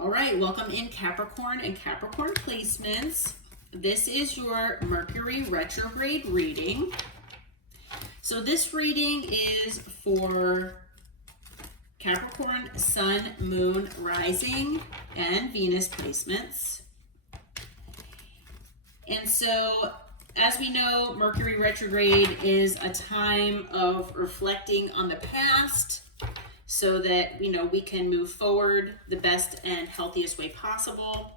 All right, welcome in Capricorn and Capricorn placements. This is your Mercury Retrograde reading. So this reading is for Capricorn, Sun, Moon, Rising, and Venus placements. And so, as we know, Mercury retrograde is a time of reflecting on the past so that, we can move forward the best and healthiest way possible.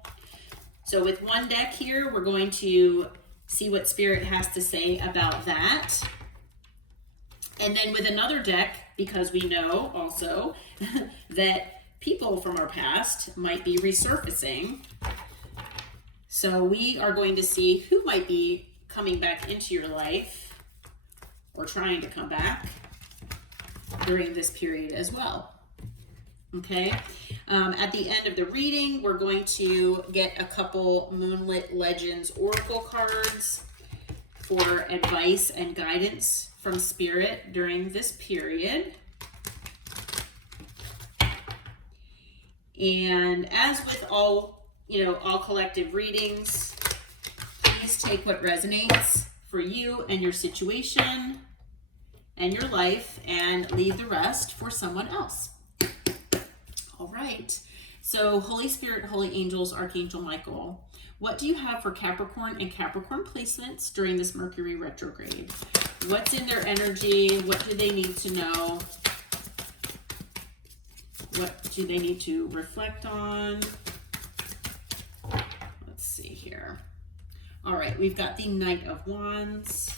So with one deck here, we're going to see what Spirit has to say about that. And then with another deck, because we know also that people from our past might be resurfacing. So we are going to see who might be coming back into your life or trying to come back during this period as well. Okay. At the end of the reading, we're going to get a couple Moonlit Legends Oracle cards for advice and guidance from Spirit during this period. And as with all collective readings, please take what resonates for you and your situation and your life and leave the rest for someone else. All right. So Holy Spirit, Holy Angels, Archangel Michael, what do you have for Capricorn and Capricorn placements during this Mercury retrograde? What's in their energy? What do they need to know? What do they need to reflect on? Let's see here. All right, we've got the Knight of Wands.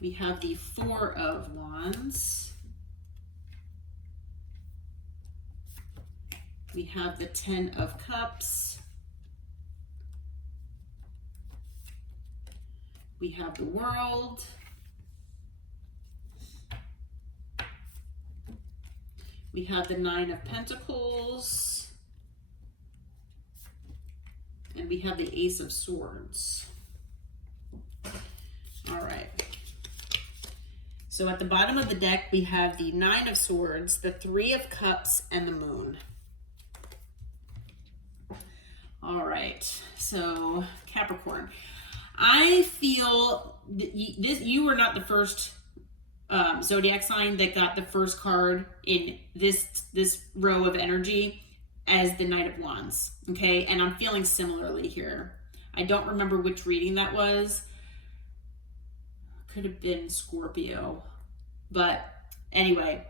We have the Four of Wands. We have the Ten of Cups. We have the World. We have the Nine of Pentacles. And we have the Ace of Swords. All right. So at the bottom of the deck, we have the Nine of Swords, the Three of Cups, and the Moon. All right. So Capricorn, I feel that you were not the first zodiac sign that got the first card in this row of energy as the Knight of Wands. Okay, and I'm feeling similarly here. I don't remember which reading that was. Could have been Scorpio, but anyway.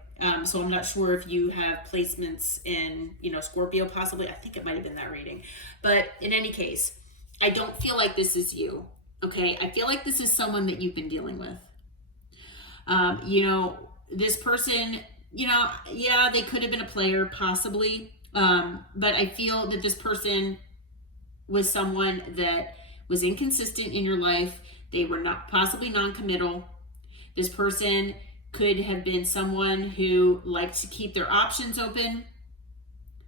So I'm not sure if you have placements in, Scorpio possibly. I think it might have been that reading. But in any case, I don't feel like this is you, okay? I feel like this is someone that you've been dealing with. This person, they could have been a player possibly. But I feel that this person was someone that was inconsistent in your life. They were possibly non-committal. This person could have been someone who liked to keep their options open,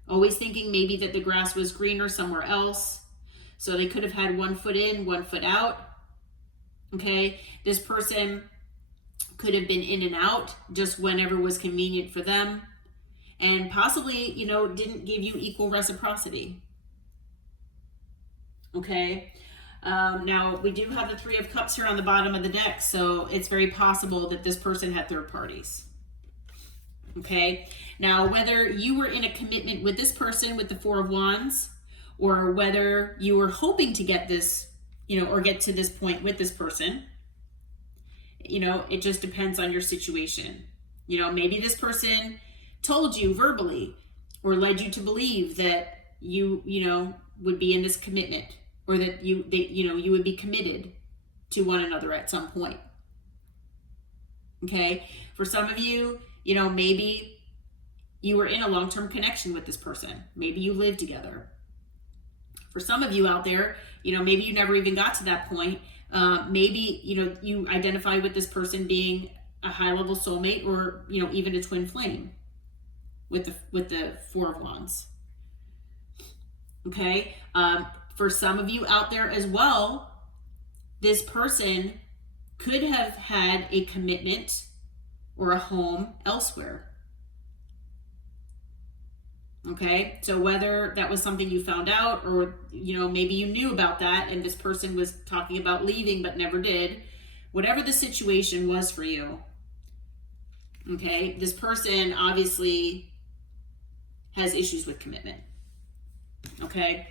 always thinking maybe that the grass was greener somewhere else. So they could have had one foot in, one foot out. Okay. This person could have been in and out just whenever was convenient for them. And possibly, didn't give you equal reciprocity. Okay. Now, we do have the Three of Cups here on the bottom of the deck, so it's very possible that this person had third parties. Okay. Now, whether you were in a commitment with this person with the Four of Wands, or whether you were hoping to get this, or get to this point with this person, it just depends on your situation. Maybe this person told you verbally or led you to believe that you would be in this commitment, or that you would be committed to one another at some point. Okay. For some of you, maybe you were in a long-term connection with this person. Maybe you lived together. For some of you out there, maybe you never even got to that point. Maybe, you identify with this person being a high-level soulmate, or, even a twin flame with the Four of Wands. Okay. For some of you out there as well, this person could have had a commitment or a home elsewhere. Okay, so whether that was something you found out, or maybe you knew about that and this person was talking about leaving but never did, whatever the situation was for you, okay, this person obviously has issues with commitment. Okay,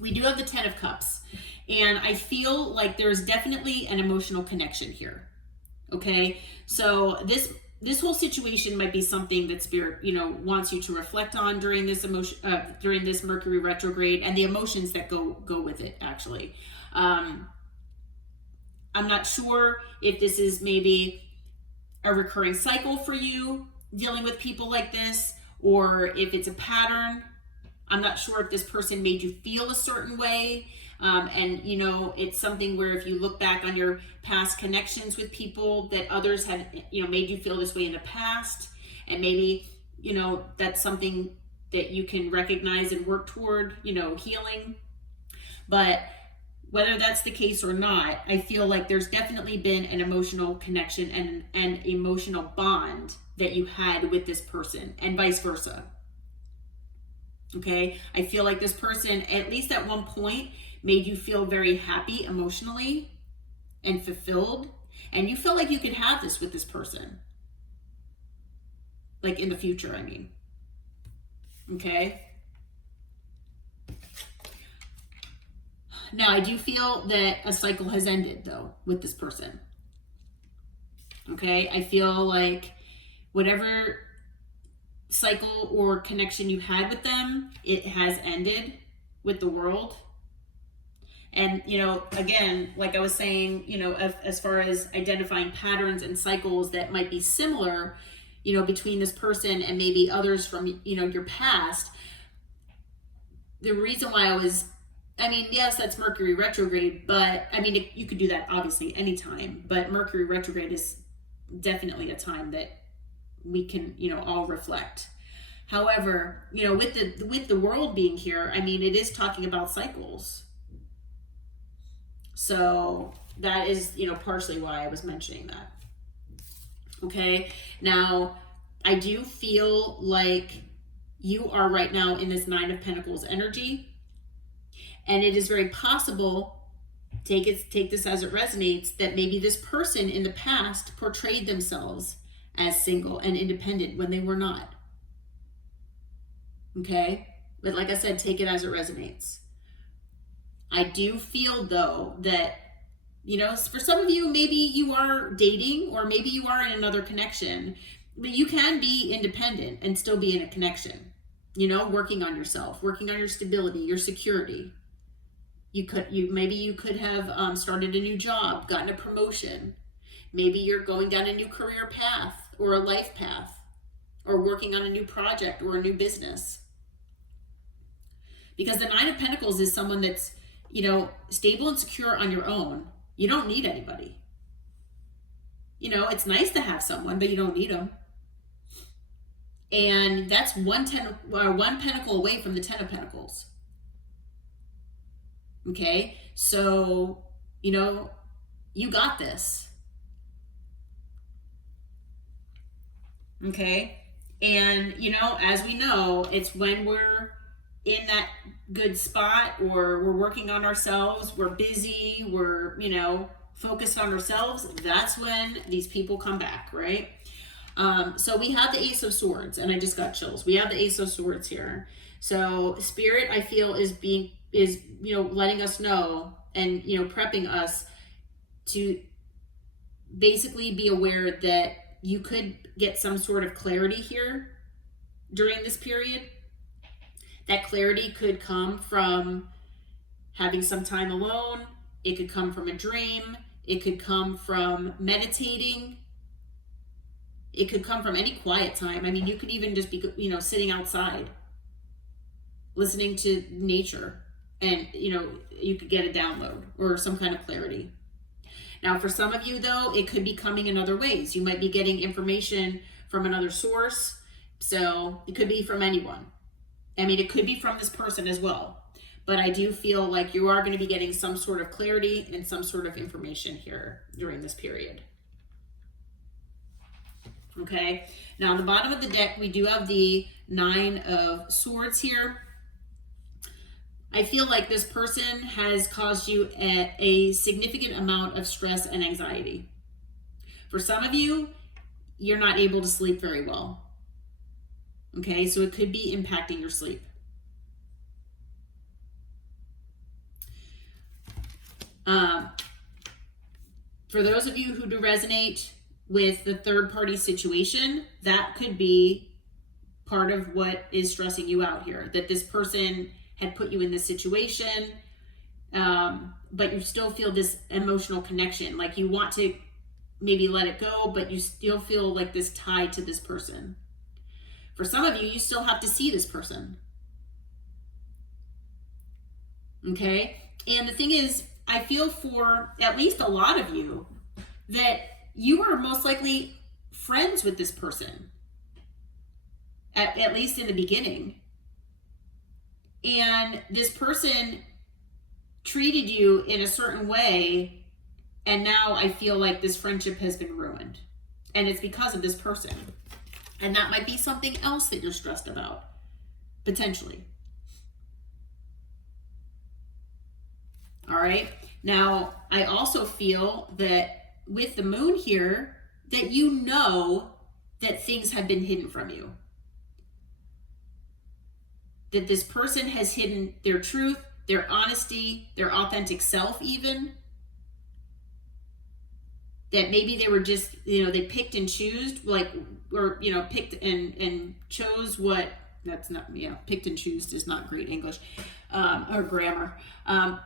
we do have the 10 of Cups, and I feel like there's definitely an emotional connection here. Okay, so this whole situation might be something that Spirit, wants you to reflect on during this during this Mercury retrograde, and the emotions that go with it. Actually, I'm not sure if this is maybe a recurring cycle for you dealing with people like this, or if it's a pattern. I'm not sure if this person made you feel a certain way. And it's something where if you look back on your past connections with people that others had, made you feel this way in the past, and maybe, that's something that you can recognize and work toward, healing. But whether that's the case or not, I feel like there's definitely been an emotional connection and an emotional bond that you had with this person, and vice versa. Okay, I feel like this person, at least at one point, made you feel very happy emotionally and fulfilled, and you felt like you could have this with this person, like in the future, I mean. Okay, now I do feel that a cycle has ended though with this person. Okay, I feel like whatever cycle or connection you had with them, it has ended with the world. And again, like I was saying, as far as identifying patterns and cycles that might be similar, between this person and maybe others from your past. The reason why yes, that's Mercury retrograde, but you could do that obviously anytime, but Mercury retrograde is definitely a time that we can all reflect. However, with the world being here, it is talking about cycles. So that is partially why I was mentioning that. Okay, now I do feel like you are right now in this 9 of Pentacles energy, and it is very possible, take this as it resonates, that maybe this person in the past portrayed themselves as single and independent when they were not. Okay, but like I said, take it as it resonates. I do feel though that for some of you, maybe you are dating, or maybe you are in another connection, but you can be independent and still be in a connection, working on yourself, working on your stability, your security. Maybe you could have started a new job, gotten a promotion. Maybe you're going down a new career path or a life path, or working on a new project or a new business. Because the 9 of Pentacles is someone that's, stable and secure on your own. You don't need anybody. It's nice to have someone, but you don't need them. And that's one pentacle away from the 10 of Pentacles. Okay, so, you got this. Okay, and, as we know, it's when we're in that good spot, or we're working on ourselves, we're busy, we're, focused on ourselves, that's when these people come back, right? So we have the Ace of Swords, and I just got chills. We have the Ace of Swords here. So Spirit, I feel, is letting us know, and, prepping us to basically be aware that you could get some sort of clarity here during this period. That clarity could come from having some time alone. It could come from a dream. It could come from meditating. It could come from any quiet time. You could even just be, sitting outside, listening to nature, and, you could get a download or some kind of clarity. Now, for some of you, though, it could be coming in other ways. You might be getting information from another source. So it could be from anyone. It could be from this person as well. But I do feel like you are going to be getting some sort of clarity and some sort of information here during this period. Okay. Now, on the bottom of the deck, we do have the Nine of Swords here. I feel like this person has caused you a significant amount of stress and anxiety. For some of you, you're not able to sleep very well. Okay, so it could be impacting your sleep. For those of you who do resonate with the third party situation, that could be part of what is stressing you out here, that this person had put you in this situation, but you still feel this emotional connection. Like you want to maybe let it go, but you still feel like this tie to this person. For some of you, you still have to see this person. Okay? And the thing is, I feel for at least a lot of you that you are most likely friends with this person, at least in the beginning. And this person treated you in a certain way, and now I feel like this friendship has been ruined. And it's because of this person. And that might be something else that you're stressed about, potentially. All right. Now, I also feel that with the moon here, that you know that things have been hidden from you. That this person has hidden their truth, their honesty, their authentic self even. That maybe they were just, they picked and chose, picked and chose what, picked and chose is not great English or grammar.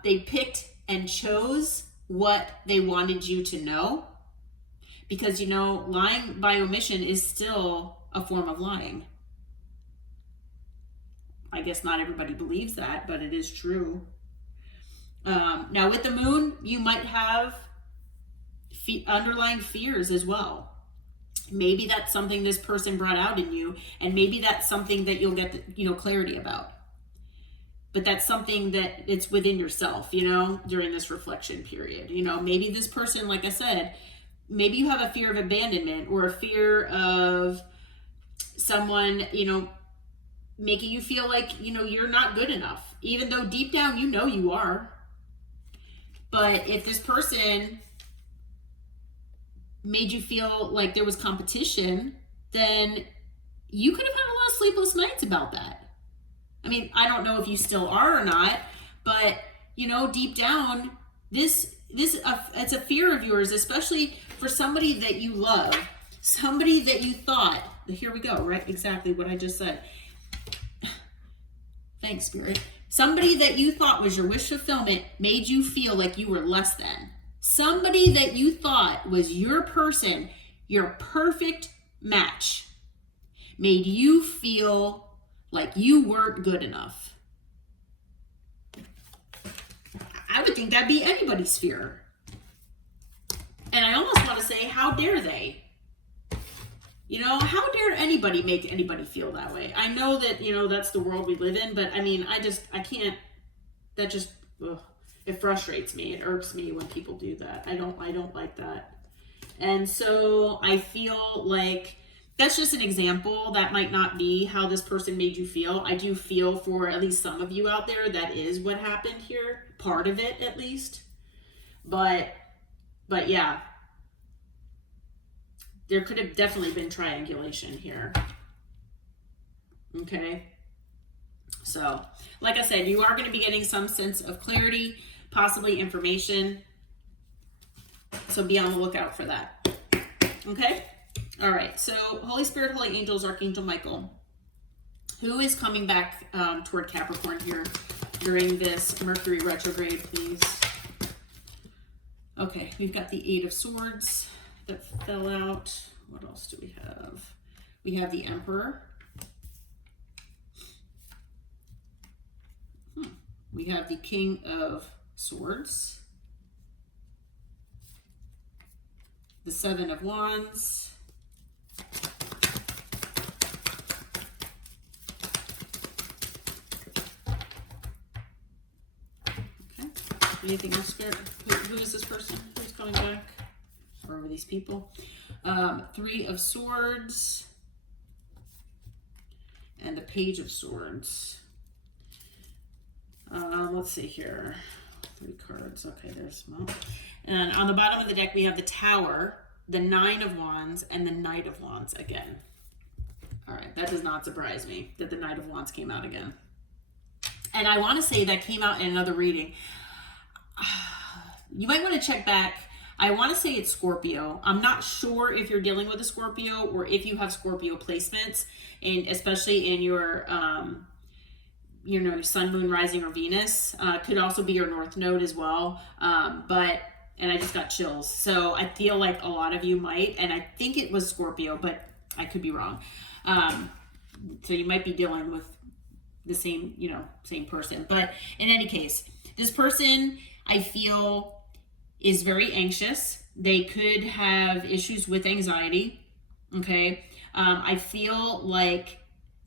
They picked and chose what they wanted you to know. Because, lying by omission is still a form of lying. I guess not everybody believes that, but it is true. Now with the moon, you might have underlying fears as well. Maybe that's something this person brought out in you, and maybe that's something that you'll get clarity about. But that's something that it's within yourself, during this reflection period. Maybe this person, like I said, maybe you have a fear of abandonment or a fear of someone, making you feel like, you're not good enough, even though deep down, you are. But if this person made you feel like there was competition, then you could have had a lot of sleepless nights about that. I mean, I don't know if you still are or not, but deep down, it's a fear of yours, especially for somebody that you love, somebody that you thought, here we go, right? Exactly what I just said. Thanks, Spirit. Somebody that you thought was your wish fulfillment made you feel like you were less than. Somebody that you thought was your person, your perfect match, made you feel like you weren't good enough. I would think that'd be anybody's fear. And I almost want to say, how dare they? How dare anybody make anybody feel that way? I know that, that's the world we live in, but I mean, I can't, that just, it frustrates me. It irks me when people do that. I don't like that. And so I feel like that's just an example. That might not be how this person made you feel. I do feel for at least some of you out there, that is what happened here. Part of it, at least. But yeah. There could have definitely been triangulation here. Okay. So, like I said, you are going to be getting some sense of clarity, possibly information. So be on the lookout for that. Okay. All right. So Holy Spirit, Holy Angels, Archangel Michael, who is coming back toward Capricorn here during this Mercury retrograde, please? Okay. We've got the Eight of Swords that fell out. What else do we have? We have the Emperor. We have the King of Swords. The Seven of Wands. Okay. Anything else, Spirit? Who is this person? Who's coming back? Or are these people? Three of Swords. And then the Page of Swords. Let's see here. 3 cards. Okay, there's one. And on the bottom of the deck, we have the Tower, the 9 of Wands, and the Knight of Wands again. All right, that does not surprise me that the Knight of Wands came out again. And I want to say that came out in another reading. You might want to check back. I want to say it's Scorpio. I'm not sure if you're dealing with a Scorpio or if you have Scorpio placements, and especially in your Sun, Moon, Rising, or Venus. Could also be your North Node as well. And I just got chills. So I feel like a lot of you might, and I think it was Scorpio, but I could be wrong. So you might be dealing with the same person. But in any case, this person, I feel, is very anxious. They could have issues with anxiety. Okay. I feel like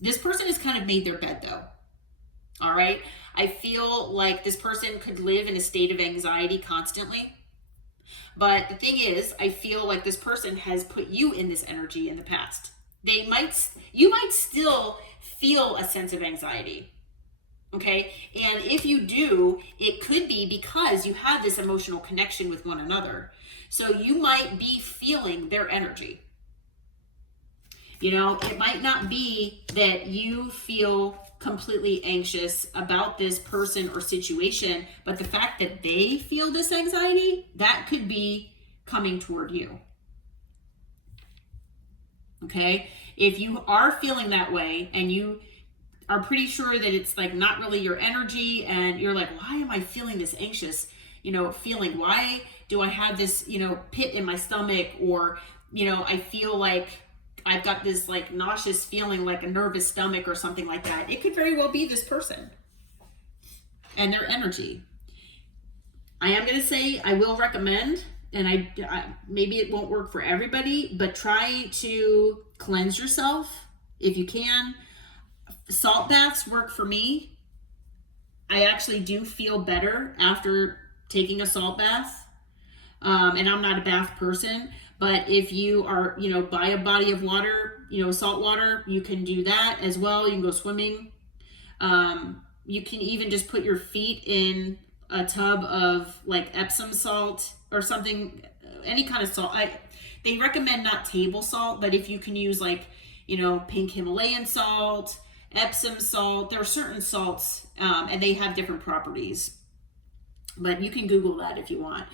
this person has kind of made their bed though. All right. I feel like this person could live in a state of anxiety constantly. But the thing is, I feel like this person has put you in this energy in the past. You might still feel a sense of anxiety. Okay. And if you do, it could be because you have this emotional connection with one another. So you might be feeling their energy. It might not be that you feel completely anxious about this person or situation, but the fact that they feel this anxiety, that could be coming toward you. Okay? If you are feeling that way and you are pretty sure that it's like not really your energy and you're like, why am I feeling this anxious, feeling? Why do I have this, pit in my stomach? Or, I feel like I've got this like nauseous feeling, like a nervous stomach or something like that. It could very well be this person and their energy. I am going to say I will recommend, and I maybe it won't work for everybody, but try to cleanse yourself if you can. Salt baths work for me. I actually do feel better after taking a salt bath. And I'm not a bath person, but if you are, by a body of water, salt water, you can do that as well. You can go swimming. You can even just put your feet in a tub of like Epsom salt or something, any kind of salt. They recommend not table salt, but if you can use like, pink Himalayan salt, Epsom salt, there are certain salts, and they have different properties, but you can Google that if you want.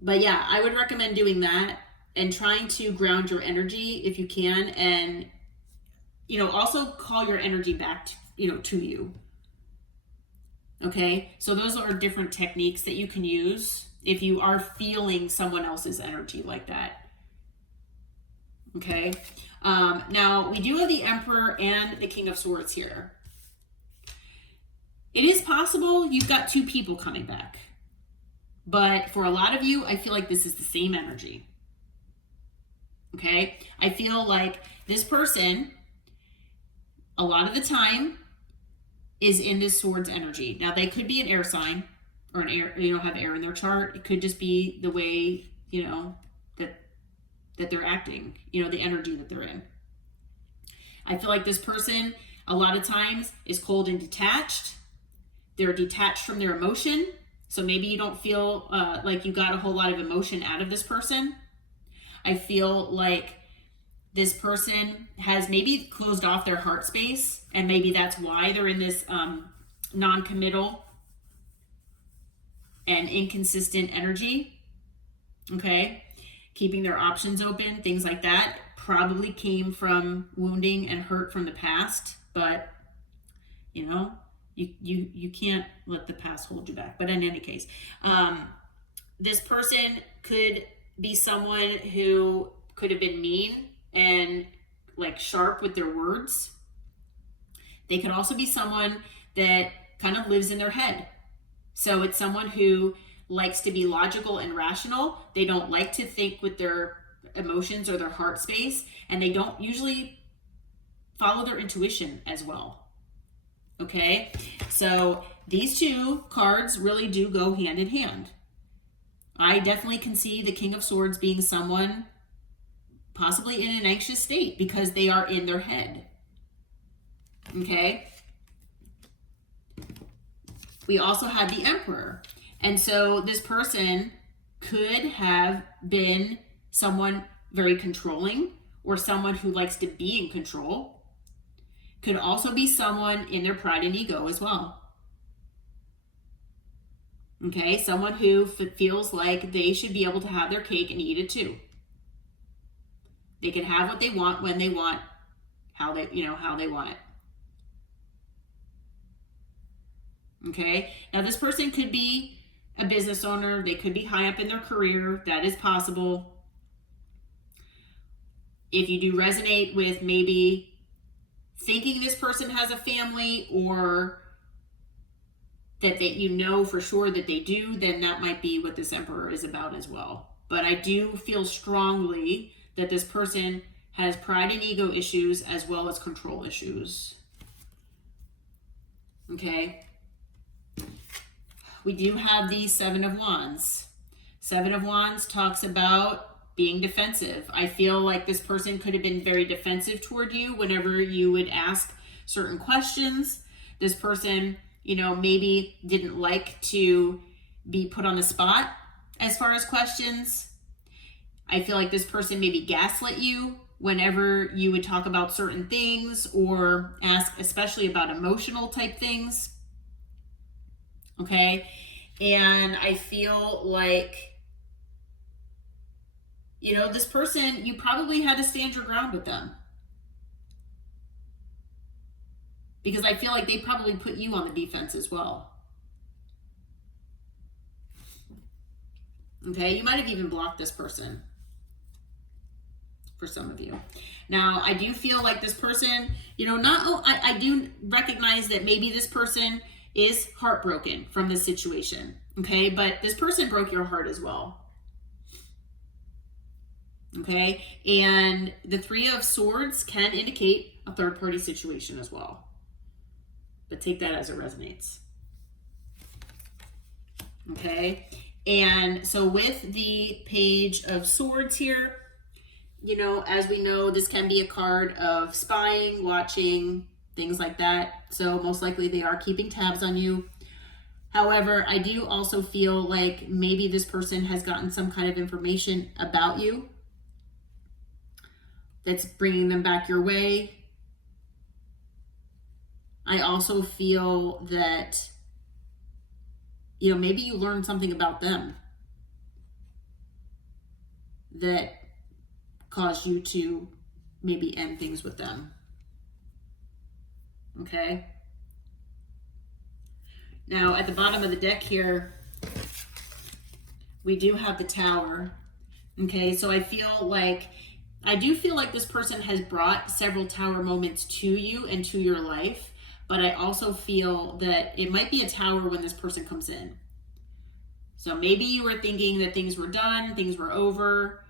But yeah, I would recommend doing that and trying to ground your energy if you can. And, also call your energy back, to you. Okay. So those are different techniques that you can use if you are feeling someone else's energy like that. Okay. Now we do have the Emperor and the King of Swords here. It is possible you've got 2 people coming back. But for a lot of you, I feel like this is the same energy. Okay? I feel like this person, a lot of the time, is in this Swords energy. Now, they could be an air sign or an air, have air in their chart. It could just be the way, that they're acting, the energy that they're in. I feel like this person, a lot of times, is cold and detached. They're detached from their emotion. So maybe you don't feel like you got a whole lot of emotion out of this person. I feel like this person has maybe closed off their heart space, and maybe that's why they're in this non-committal and inconsistent energy. Okay? Keeping their options open, things like that, probably came from wounding and hurt from the past, but you can't let the past hold you back. But in any case, this person could be someone who could have been mean and like sharp with their words. They could also be someone that kind of lives in their head. So it's someone who likes to be logical and rational. They don't like to think with their emotions or their heart space, and they don't usually follow their intuition as well. Okay, so these 2 cards really do go hand in hand. I definitely can see the King of Swords being someone possibly in an anxious state because they are in their head. Okay. We also had the Emperor. And so this person could have been someone very controlling or someone who likes to be in control. Could also be someone in their pride and ego as well. Okay, someone who feels like they should be able to have their cake and eat it too. They can have what they want when they want, how they want it. Okay, now this person could be a business owner. They could be high up in their career. That is possible. If you do resonate with maybe thinking this person has a family, or that you know for sure that they do, then that might be what this Emperor is about as well. But I do feel strongly that this person has pride and ego issues as well as control issues. Okay. We do have the Seven of Wands. Seven of Wands talks about being defensive. I feel like this person could have been very defensive toward you whenever you would ask certain questions. This person, maybe didn't like to be put on the spot as far as questions. I feel like this person maybe gaslit you whenever you would talk about certain things or ask especially about emotional type things. Okay. And I feel like, this person, you probably had to stand your ground with them. Because I feel like they probably put you on the defense as well. Okay, you might have even blocked this person for some of you. Now, I do feel like this person, I do recognize that maybe this person is heartbroken from this situation. Okay, but this person broke your heart as well. Okay, and the Three of Swords can indicate a third party situation as well. But take that as it resonates. Okay, and so with the Page of Swords here, as we know, this can be a card of spying, watching, things like that. So most likely they are keeping tabs on you. However, I do also feel like maybe this person has gotten some kind of information about you that's bringing them back your way. I also feel that, maybe you learned something about them that caused you to maybe end things with them. Okay. Now, at the bottom of the deck here, we do have the Tower. Okay, so I do feel like this person has brought several Tower moments to you and to your life, but I also feel that it might be a Tower when this person comes in. So maybe you were thinking that things were done, things were over,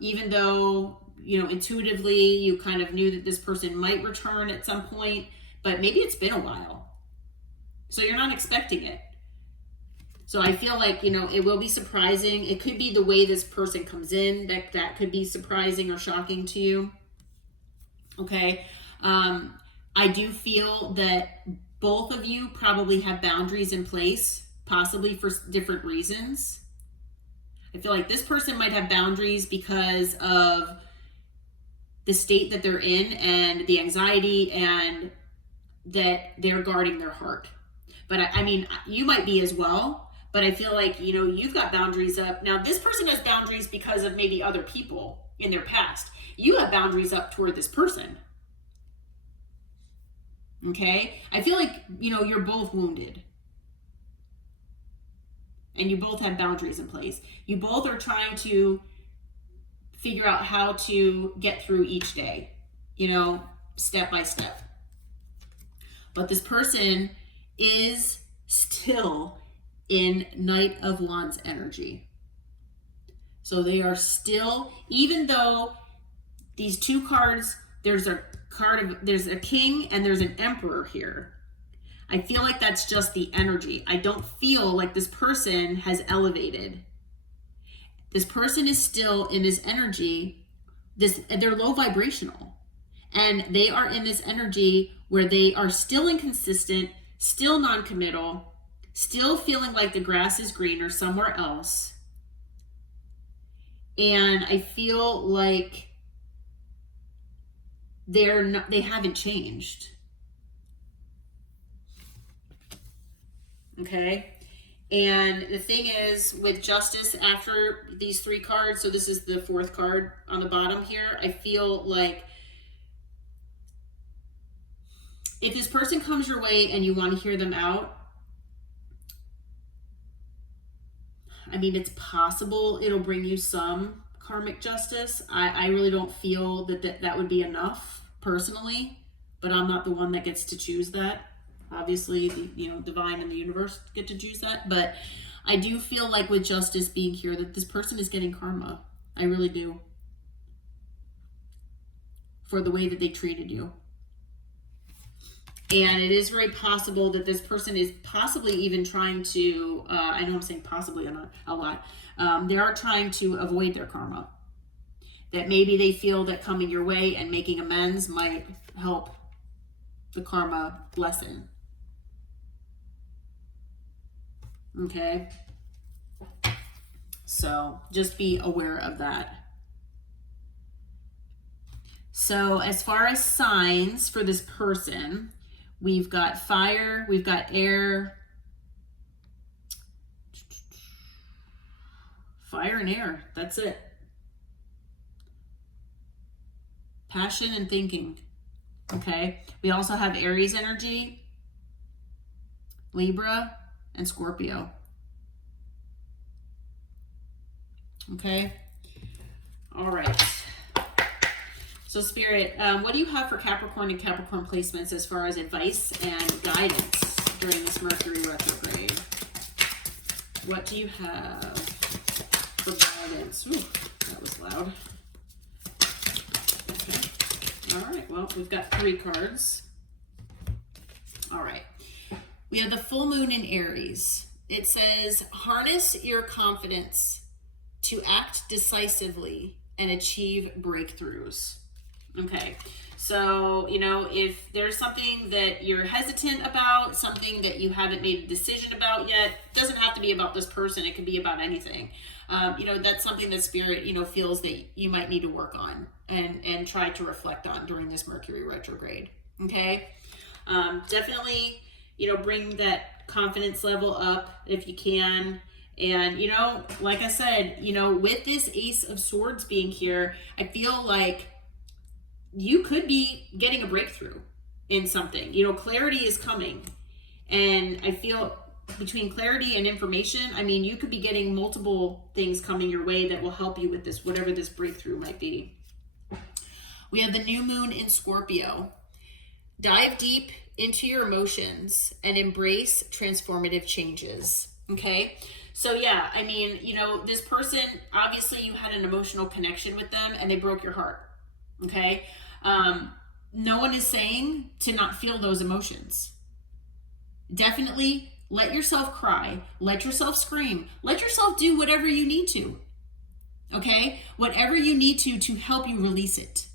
even though, intuitively you kind of knew that this person might return at some point, but maybe it's been a while. So you're not expecting it. So I feel like, it will be surprising. It could be the way this person comes in that could be surprising or shocking to you. Okay. I do feel that both of you probably have boundaries in place, possibly for different reasons. I feel like this person might have boundaries because of the state that they're in and the anxiety, and that they're guarding their heart. But I mean, you might be as well, but I feel like, you've got boundaries up. Now, this person has boundaries because of maybe other people in their past. You have boundaries up toward this person. Okay? I feel like, you're both wounded. And you both have boundaries in place. You both are trying to figure out how to get through each day, step by step. But this person is still in Knight of Wands energy. So they are still, even though these two cards, there's a king and there's an emperor here. I feel like that's just the energy. I don't feel like this person has elevated. This person is still in this energy. They're low vibrational. And they are in this energy where they are still inconsistent, still non-committal, still feeling like the grass is greener somewhere else. And I feel like they haven't changed. Okay? And the thing is, with Justice after these 3 cards, so this is the 4th card on the bottom here, I feel like if this person comes your way and you want to hear them out, I mean, it's possible it'll bring you some karmic justice. I really don't feel that would be enough personally, but I'm not the one that gets to choose that. Obviously, divine and the universe get to choose that, but I do feel like with Justice being here that this person is getting karma. I really do. For the way that they treated you. And it is very possible that this person is possibly even trying to, I know I'm saying possibly a lot, they are trying to avoid their karma. That maybe they feel that coming your way and making amends might help the karma lessen. Okay? So just be aware of that. So as far as signs for this person, we've got fire, we've got air. Fire and air, that's it. Passion and thinking, okay? We also have Aries energy, Libra, and Scorpio. Okay? All right. So Spirit, what do you have for Capricorn and Capricorn placements as far as advice and guidance during this Mercury retrograde? What do you have for guidance? Ooh, that was loud. Okay. All right. Well, we've got 3 cards. All right. We have the full moon in Aries. It says, harness your confidence to act decisively and achieve breakthroughs. Okay, so, if there's something that you're hesitant about, something that you haven't made a decision about yet, it doesn't have to be about this person, it can be about anything. That's something that Spirit, feels that you might need to work on and try to reflect on during this Mercury retrograde, okay? Definitely, bring that confidence level up if you can. And, like I said, with this Ace of Swords being here, I feel like you could be getting a breakthrough in something. Clarity is coming. And I feel between clarity and information, I mean, you could be getting multiple things coming your way that will help you with this, whatever this breakthrough might be. We have the new moon in Scorpio. Dive deep into your emotions and embrace transformative changes. Okay? So yeah, I mean, this person, obviously you had an emotional connection with them and they broke your heart. Okay? No one is saying to not feel those emotions. Definitely let yourself cry, let yourself scream, let yourself do whatever you need to. Okay? Whatever you need to help you release it.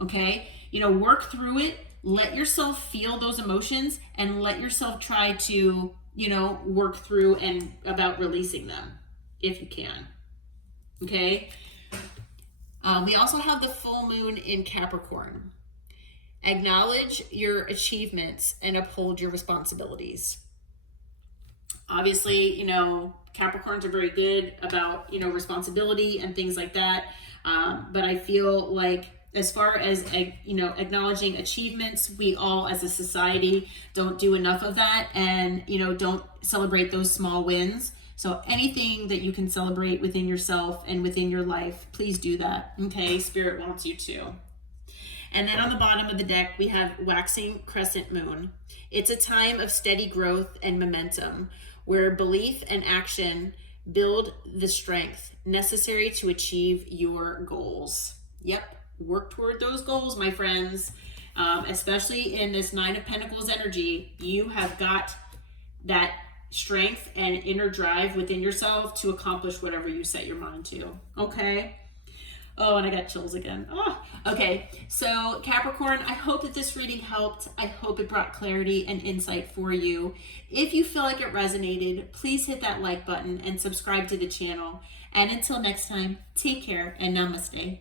Okay? Work through it, let yourself feel those emotions and let yourself try to, work through and about releasing them if you can. Okay? We also have the full moon in Capricorn. Acknowledge your achievements and uphold your responsibilities. Obviously, Capricorns are very good about, responsibility and things like that. But I feel like as far as, acknowledging achievements, we all as a society don't do enough of that and, don't celebrate those small wins. So anything that you can celebrate within yourself and within your life, please do that. Okay, Spirit wants you to. And then on the bottom of the deck, we have waxing crescent moon. It's a time of steady growth and momentum where belief and action build the strength necessary to achieve your goals. Yep, work toward those goals, my friends. Especially in this 9 of Pentacles energy, you have got that strength and inner drive within yourself to accomplish whatever you set your mind to. Okay. Oh, and I got chills again. Oh, okay. So Capricorn, I hope that this reading helped. I hope it brought clarity and insight for you. If you feel like it resonated, please hit that like button and subscribe to the channel. And until next time, take care and namaste.